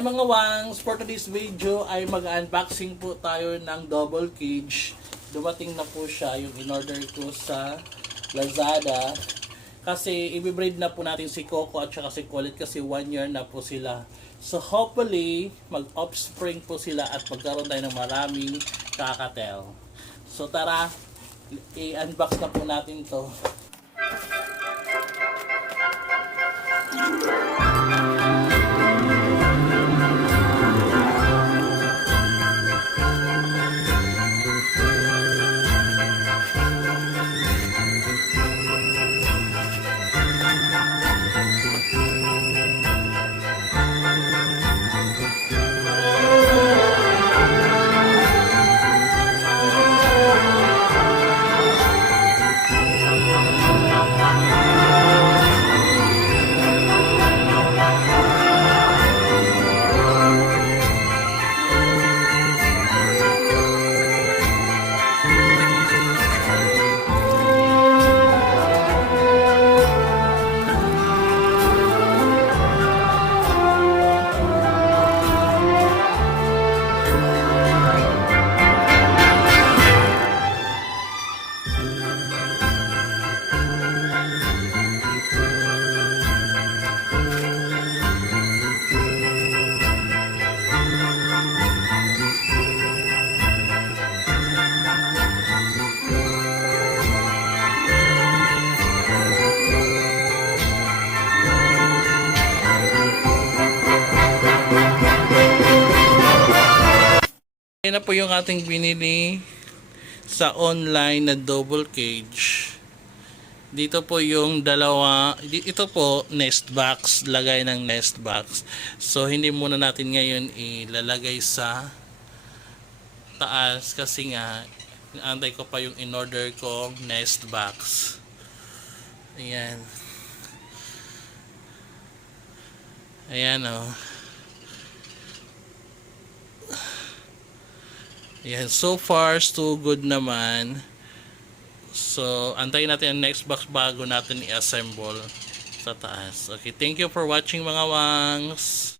Hi mga wangs! For today's video ay mag-unboxing po tayo ng double cage. Dumating na po siya yung in-order ko sa Lazada. Kasi i-breed na po natin si Coco at saka si Kulit kasi 1 year na po sila. So hopefully mag-offspring po sila at magkaroon tayo ng maraming kakatel. So tara, i-unbox na po natin to. Yan na po yung ating binili sa online na double cage. Dito po yung dalawa, ito po nest box, lagay ng nest box. So hindi muna natin ngayon ilalagay sa taas kasi nga antay ko pa yung in-order ko nest box. Ayan. Ayan o. Ayan, so far so good naman. So, antayin natin ang next box bago natin i-assemble sa taas. Okay, thank you for watching mga wangs.